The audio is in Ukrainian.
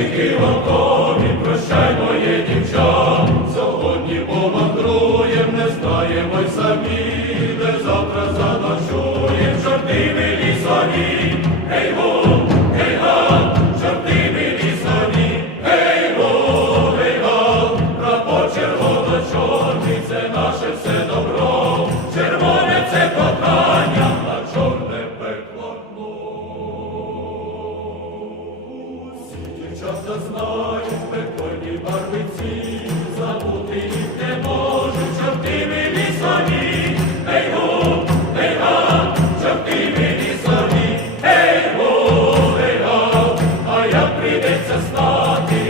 Гріхи готові, прощай моє дівча, сьогодні помандруєм, не знаємо й самі, де завтра заночуєм, чорти милі самі, гей го, гей га, чорти милі самі, гей го, гей га, прапор червоно чорний, це наше все. Часто знаю, спекольні барвиці, забути їх не можуть чортими самі, Ей го, ей га, чортими лісові, ей го, ей га, а як прийдеться стати.